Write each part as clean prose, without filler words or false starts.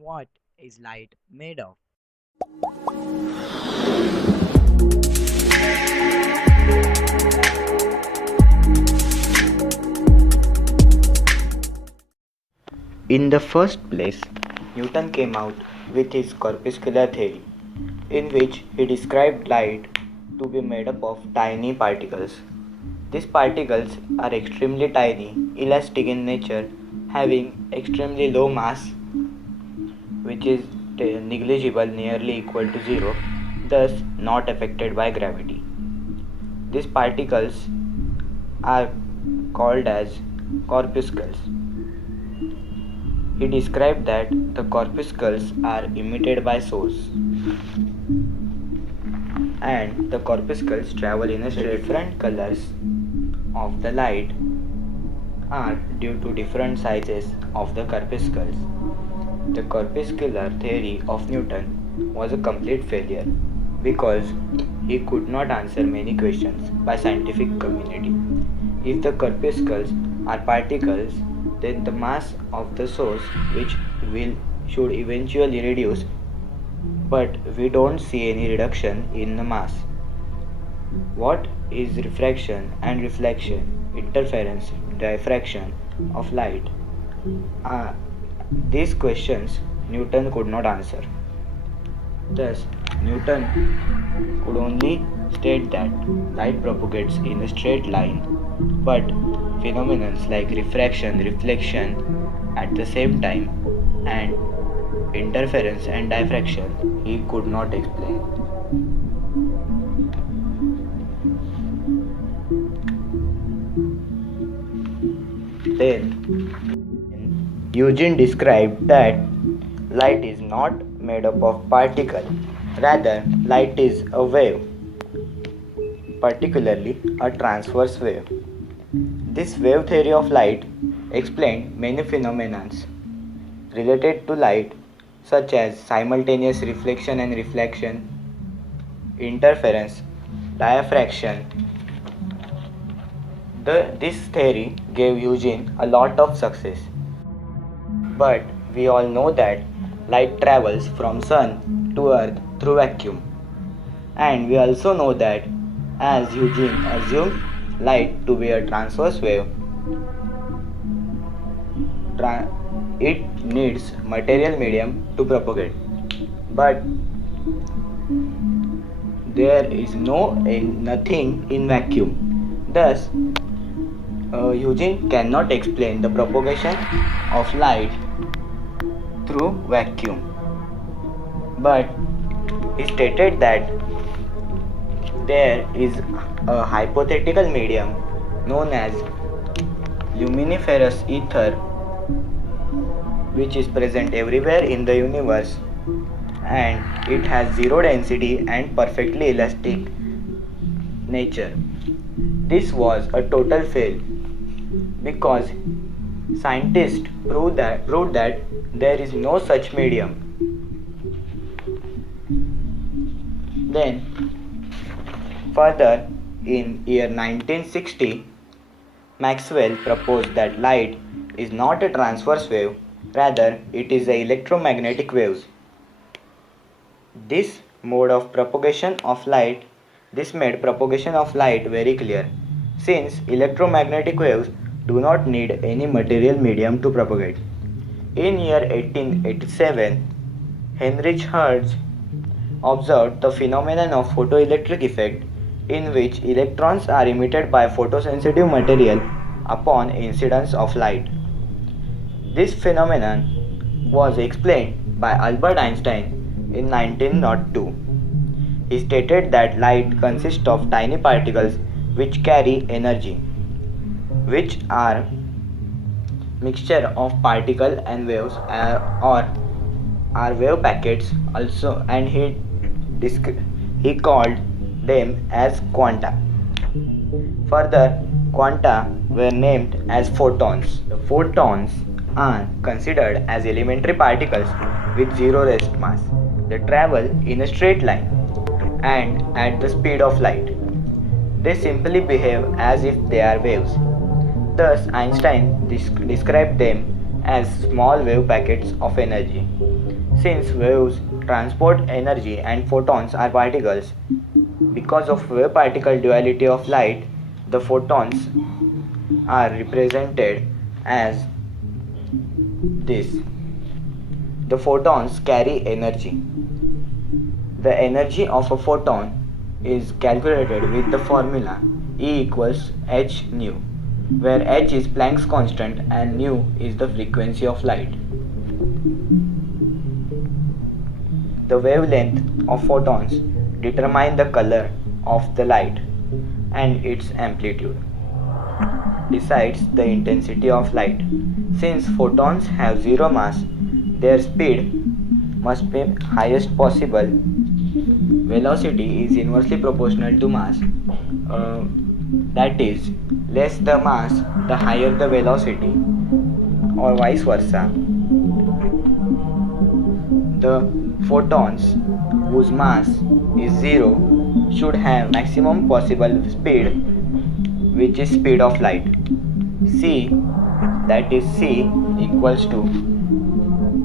What is light made of? In the first place, Newton came out with his corpuscular theory, in which he described light to be made up of tiny particles. These particles are extremely tiny, elastic in nature, having extremely low mass, which is negligible, nearly equal to zero, thus not affected by gravity. These particles are called as corpuscles. He described that the corpuscles are emitted by source and the corpuscles travel in a straight. Different colors of the light are due to different sizes of the corpuscles. The corpuscular theory of Newton was a complete failure because he could not answer many questions by scientific community. If the corpuscles are particles, then the mass of the source which will should eventually reduce, but we don't see any reduction in the mass. What is refraction and reflection, interference, diffraction of light? Uh, these questions Newton could not answer. Thus, Newton could only state that light propagates in a straight line, but phenomena like refraction, reflection at the same time, and interference and diffraction he could not explain. Then Eugene described that light is not made up of particles, rather light is a wave, particularly a transverse wave. This wave theory of light explained many phenomena related to light such as simultaneous reflection and reflection, interference, diffraction. This theory gave Eugene a lot of success. But we all know that light travels from sun to earth through vacuum. And we also know that as Eugene assumed light to be a transverse wave, it needs material medium to propagate. But there is nothing in vacuum. Thus, Eugene cannot explain the propagation of light through vacuum. But he stated that there is a hypothetical medium known as luminiferous ether, which is present everywhere in the universe, and it has zero density and perfectly elastic nature. This was a total fail because scientists proved that there is no such medium. Then further, in year 1960, Maxwell proposed that light is not a transverse wave, rather it is a electromagnetic waves. This mode of propagation of light this made propagation of light very clear, since electromagnetic waves do not need any material medium to propagate. In year 1887, Heinrich Hertz observed the phenomenon of photoelectric effect, in which electrons are emitted by photosensitive material upon incidence of light. This phenomenon was explained by Albert Einstein in 1902. He stated that light consists of tiny particles which carry energy, which are mixture of particle and waves or are wave packets also, and he called them as quanta. Further, quanta were named as photons. The photons are considered as elementary particles with zero rest mass. They travel in a straight line and at the speed of light. They simply behave as if they are waves. Thus, Einstein described them as small wave packets of energy. Since waves transport energy and photons are particles, because of wave particle duality of light, the photons are represented as this. The photons carry energy. The energy of a photon is calculated with the formula E equals h nu, where h is Planck's constant and nu is the frequency of light. The wavelength of photons determine the color of the light, and its amplitude decides the intensity of light. Since photons have zero mass, their speed must be highest possible. Velocity is inversely proportional to mass. Uh, that is, less the mass, the higher the velocity, or vice versa. The photons whose mass is zero should have maximum possible speed, which is speed of light. C, that is C equals to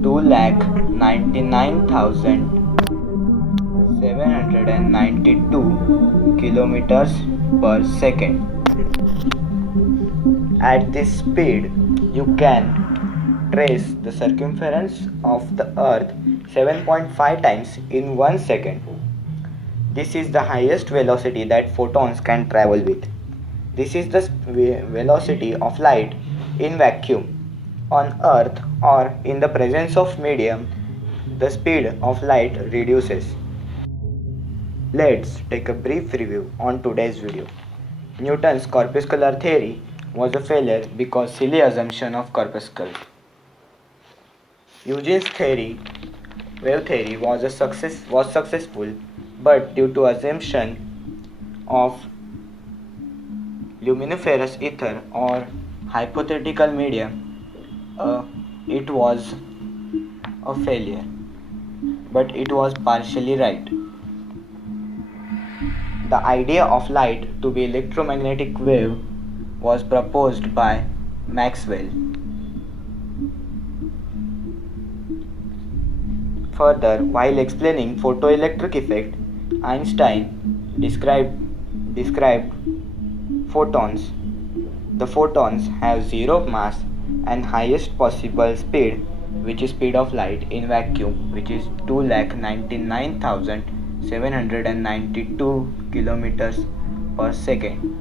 2,99,792 kilometers per second. At this speed, you can trace the circumference of the Earth 7.5 times in 1 second. This is the highest velocity that photons can travel with. This is the velocity of light in vacuum. On Earth or in the presence of medium, the speed of light reduces. Let's take a brief review on today's video. Newton's corpuscular theory was a failure because silly assumption of corpuscles. Eugene's theory, wave theory, was successful, but due to assumption of luminiferous ether or hypothetical medium, it was a failure. But it was partially right. The idea of light to be electromagnetic wave was proposed by Maxwell. Further, while explaining photoelectric effect, Einstein described photons. The photons have zero mass and highest possible speed, which is speed of light in vacuum, which is 2,99,792 kilometers per second.